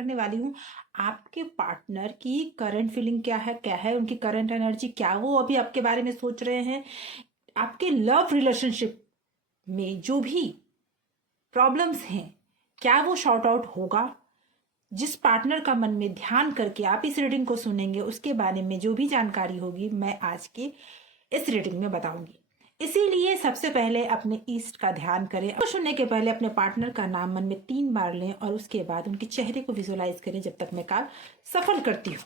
करने वाली हूँ आपके पार्टनर की करंट फीलिंग क्या है उनकी करंट एनर्जी, क्या वो अभी आपके बारे में सोच रहे हैं। आपके लव रिलेशनशिप में जो भी प्रॉब्लम्स हैं क्या वो शॉर्ट आउट होगा। जिस पार्टनर का मन में ध्यान करके आप इस रीडिंग को सुनेंगे उसके बारे में जो भी जानकारी होगी मैं आज की इस रीडिंग में बताऊंगी। इसीलिए सबसे पहले अपने ईस्ट का ध्यान करें और सुनने के पहले अपने पार्टनर का नाम मन में 3 बार लें और उसके बाद उनके चेहरे को विजुअलाइज करें जब तक मैं कार्ड सफल करती हूँ।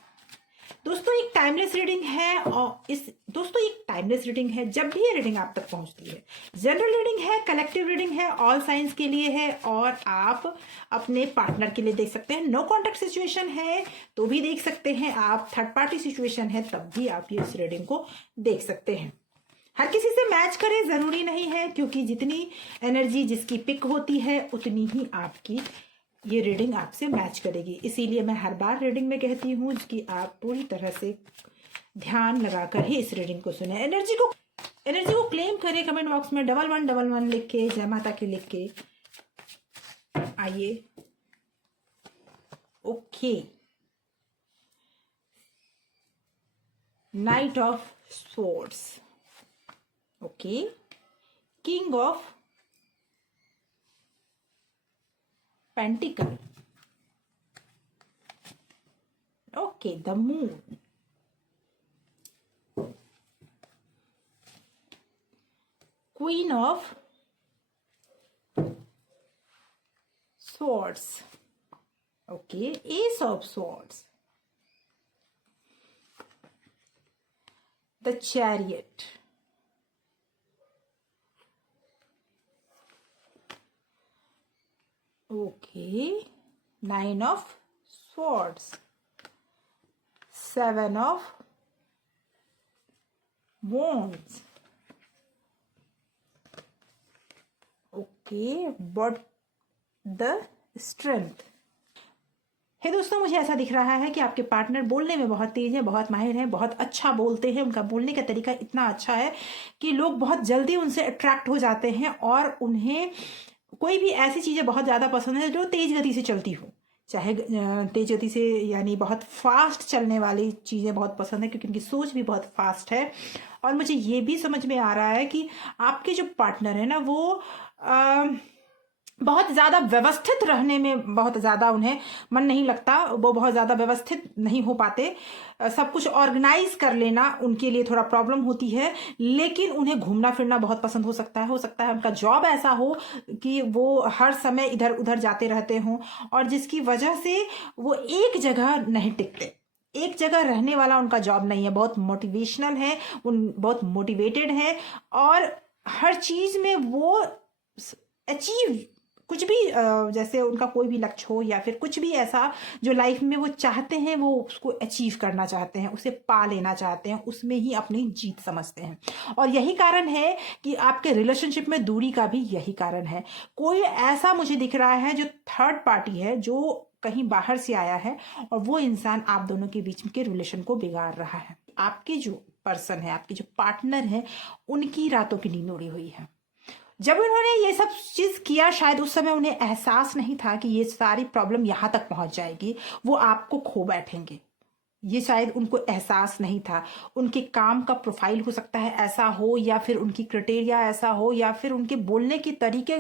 दोस्तों एक टाइमलेस रीडिंग है और एक टाइमलेस रीडिंग है। जब भी ये रीडिंग आप तक पहुंचती है, जनरल रीडिंग है, कलेक्टिव रीडिंग है, ऑल साइंस के लिए है और आप अपने पार्टनर के लिए देख सकते हैं। नो कॉन्टेक्ट सिचुएशन है तो भी देख सकते हैं आप, थर्ड पार्टी सिचुएशन है तब भी आप ये इस रीडिंग को देख सकते हैं। हर किसी से मैच करें जरूरी नहीं है, क्योंकि जितनी एनर्जी जिसकी पिक होती है उतनी ही आपकी ये रीडिंग आपसे मैच करेगी। इसीलिए मैं हर बार रीडिंग में कहती हूँ कि आप पूरी तरह से ध्यान लगाकर ही इस रीडिंग को सुने। एनर्जी को क्लेम करें कमेंट बॉक्स में 1111 लिख के, जय माता की लिख के आइए। Okay, night of swords, okay, king of pentacle, okay, the moon, queen of swords, okay, ace of swords, the chariot, okay, 9 of swords, 7 of wands, okay, but the strength है। दोस्तों मुझे ऐसा दिख रहा है कि आपके पार्टनर बोलने में बहुत तेज है, बहुत माहिर है, बहुत अच्छा बोलते हैं। उनका बोलने का तरीका इतना अच्छा है कि लोग बहुत जल्दी उनसे अट्रैक्ट हो जाते हैं और उन्हें कोई भी ऐसी चीजें बहुत ज्यादा पसंद है जो तेज गति से चलती हो, चाहे तेज गति से यानी बहुत फास्ट चलने वाली चीजें बहुत पसंद है, क्योंकि उनकी सोच भी बहुत फास्ट है। और मुझे ये भी समझ में आ रहा है कि आपके जो पार्टनर है ना वो बहुत ज़्यादा व्यवस्थित रहने में बहुत ज़्यादा उन्हें मन नहीं लगता, वो बहुत ज़्यादा व्यवस्थित नहीं हो पाते। सब कुछ ऑर्गेनाइज कर लेना उनके लिए थोड़ा प्रॉब्लम होती है, लेकिन उन्हें घूमना फिरना बहुत पसंद हो सकता है उनका जॉब ऐसा हो कि वो हर समय इधर उधर जाते रहते हों और जिसकी वजह से वो एक जगह नहीं टिकते। एक जगह रहने वाला उनका जॉब नहीं है, बहुत मोटिवेशनल है, बहुत मोटिवेटेड है और हर चीज़ में वो अचीव कुछ भी जैसे उनका कोई भी लक्ष्य हो या फिर कुछ भी ऐसा जो लाइफ में वो चाहते हैं वो उसको अचीव करना चाहते हैं, उसे पा लेना चाहते हैं, उसमें ही अपनी जीत समझते हैं। और यही कारण है कि आपके रिलेशनशिप में दूरी का भी यही कारण है। कोई ऐसा मुझे दिख रहा है जो थर्ड पार्टी है, जो कहीं बाहर से आया है और वो इंसान आप दोनों के बीच के रिलेशन को बिगाड़ रहा है। आपके जो पर्सन है, आपके जो पार्टनर है, उनकी रातों की नींद उड़ी हुई है। जब उन्होंने ये सब चीज किया शायद उस समय उन्हें एहसास नहीं था कि ये सारी प्रॉब्लम यहां तक पहुंच जाएगी, वो आपको खो बैठेंगे। ये शायद उनको एहसास नहीं था। उनके काम का प्रोफाइल हो सकता है ऐसा हो, या फिर उनकी क्राइटेरिया ऐसा हो, या फिर उनके बोलने के तरीके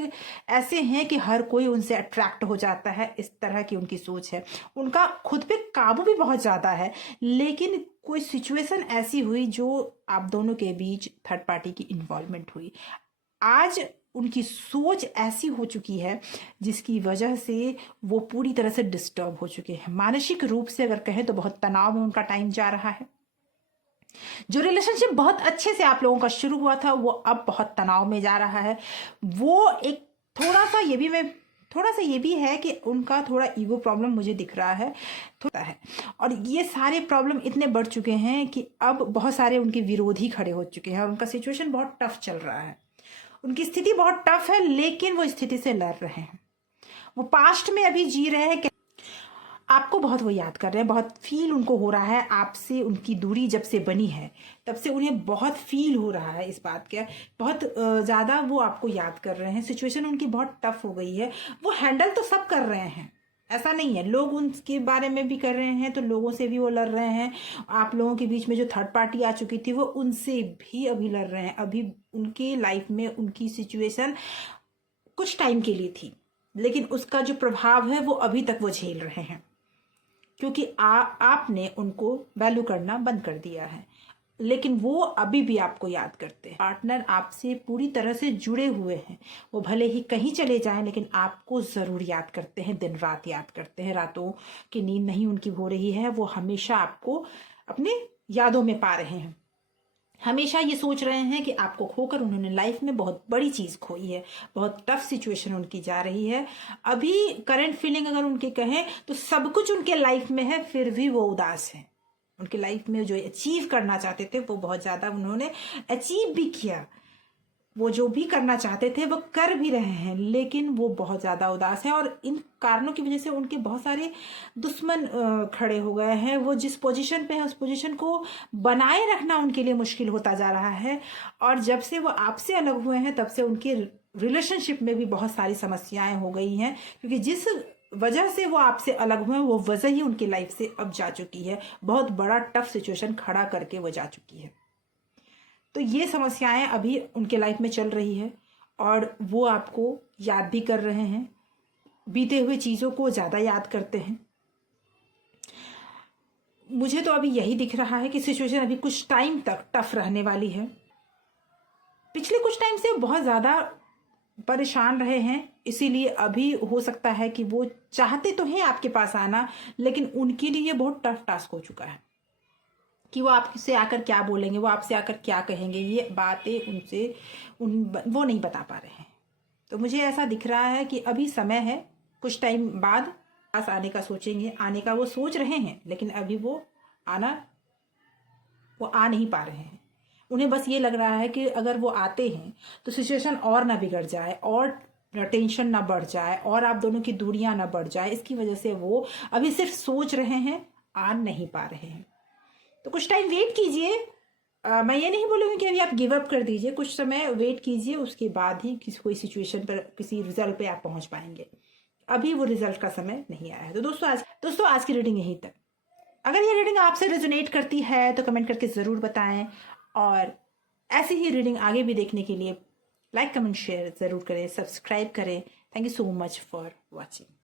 ऐसे हैं कि हर कोई उनसे अट्रैक्ट हो जाता है। इस तरह की उनकी सोच है। उनका खुद पे काबू भी बहुत ज्यादा है, लेकिन कोई सिचुएशन ऐसी हुई जो आप दोनों के बीच थर्ड पार्टी की इन्वॉल्वमेंट हुई। आज उनकी सोच ऐसी हो चुकी है जिसकी वजह से वो पूरी तरह से डिस्टर्ब हो चुके हैं। मानसिक रूप से अगर कहें तो बहुत तनाव में उनका टाइम जा रहा है। जो रिलेशनशिप बहुत अच्छे से आप लोगों का शुरू हुआ था वो अब बहुत तनाव में जा रहा है। वो एक थोड़ा सा ये भी है कि उनका थोड़ा ईगो प्रॉब्लम मुझे दिख रहा है थोड़ा है, और ये सारे प्रॉब्लम इतने बढ़ चुके हैं कि अब बहुत सारे उनके विरोधी खड़े हो चुके हैं और उनका सिचुएशन बहुत टफ चल रहा है। उनकी स्थिति बहुत टफ है, लेकिन वो स्थिति से लड़ रहे हैं। वो पास्ट में अभी जी रहे हैं, आपको बहुत वो याद कर रहे हैं, बहुत फील उनको हो रहा है आपसे। उनकी दूरी जब से बनी है तब से उन्हें बहुत फील हो रहा है इस बात का, बहुत ज़्यादा वो आपको याद कर रहे हैं। सिचुएशन उनकी बहुत टफ हो गई है। वो हैंडल तो सब कर रहे हैं, ऐसा नहीं है, लोग उनके बारे में भी कर रहे हैं तो लोगों से भी वो लड़ रहे हैं। आप लोगों के बीच में जो थर्ड पार्टी आ चुकी थी वो उनसे भी अभी लड़ रहे हैं। अभी उनकी लाइफ में उनकी सिचुएशन कुछ टाइम के लिए थी, लेकिन उसका जो प्रभाव है वो अभी तक वो झेल रहे हैं, क्योंकि आपने उनको वैल्यू करना बंद कर दिया है। लेकिन वो अभी भी आपको याद करते हैं। पार्टनर आपसे पूरी तरह से जुड़े हुए हैं, वो भले ही कहीं चले जाएं लेकिन आपको ज़रूर याद करते हैं, दिन रात याद करते हैं। रातों की नींद नहीं उनकी हो रही है, वो हमेशा आपको अपने यादों में पा रहे हैं। हमेशा ये सोच रहे हैं कि आपको खोकर उन्होंने लाइफ में बहुत बड़ी चीज़ खोई है, बहुत टफ सिचुएशन उनकी जा रही है। अभी करंट फीलिंग अगर उनके कहें तो सब कुछ उनके लाइफ में है, फिर भी वो उदास है। उनके लाइफ में जो अचीव करना चाहते थे वो बहुत ज़्यादा उन्होंने अचीव भी किया, वो जो भी करना चाहते थे वो कर भी रहे हैं, लेकिन वो बहुत ज़्यादा उदास है। और इन कारणों की वजह से उनके बहुत सारे दुश्मन खड़े हो गए हैं। वो जिस पोजीशन पे है उस पोजीशन को बनाए रखना उनके लिए मुश्किल होता जा रहा है। और जब से वो आपसे अलग हुए हैं तब से उनके रिलेशनशिप में भी बहुत सारी समस्याएं हो गई हैं, क्योंकि जिस वजह से वो आपसे अलग हुए वो वजह ही उनकी लाइफ से अब जा चुकी है, बहुत बड़ा टफ सिचुएशन खड़ा करके वो जा चुकी है। तो ये समस्याएं अभी उनके लाइफ में चल रही है और वो आपको याद भी कर रहे हैं, बीते हुए चीज़ों को ज़्यादा याद करते हैं। मुझे तो अभी यही दिख रहा है कि सिचुएशन अभी कुछ टाइम तक टफ रहने वाली है। पिछले कुछ टाइम से बहुत ज़्यादा परेशान रहे हैं, इसीलिए अभी हो सकता है कि वो चाहते तो हैं आपके पास आना, लेकिन उनके लिए बहुत टफ टास्क हो चुका है कि वो आपसे आकर क्या बोलेंगे, वो आपसे आकर क्या कहेंगे, ये बातें उनसे वो नहीं बता पा रहे हैं। तो मुझे ऐसा दिख रहा है कि अभी समय है, कुछ टाइम बाद पास आने का सोचेंगे, आने का वो सोच रहे हैं, लेकिन अभी वो आ नहीं पा रहे हैं। उन्हें बस ये लग रहा है कि अगर वो आते हैं तो सिचुएशन और ना बिगड़ जाए और टेंशन ना बढ़ जाए और आप दोनों की दूरियां ना बढ़ जाए, इसकी वजह से वो अभी सिर्फ सोच रहे हैं, आ नहीं पा रहे हैं। तो कुछ टाइम वेट कीजिए। मैं ये नहीं बोलूँगी कि अभी आप गिव अप कर दीजिए, कुछ समय वेट कीजिए, उसके बाद ही कोई सिचुएशन पर किसी रिजल्ट पे आप पहुंच पाएंगे। अभी वो रिजल्ट का समय नहीं आया है। तो दोस्तों आज की रीडिंग यहीं तक। अगर ये रीडिंग आपसे रेजोनेट करती है तो कमेंट करके ज़रूर बताएं, और ऐसी ही रीडिंग आगे भी देखने के लिए लाइक कमेंट शेयर ज़रूर करें, सब्सक्राइब करें। Thank you so much for watching.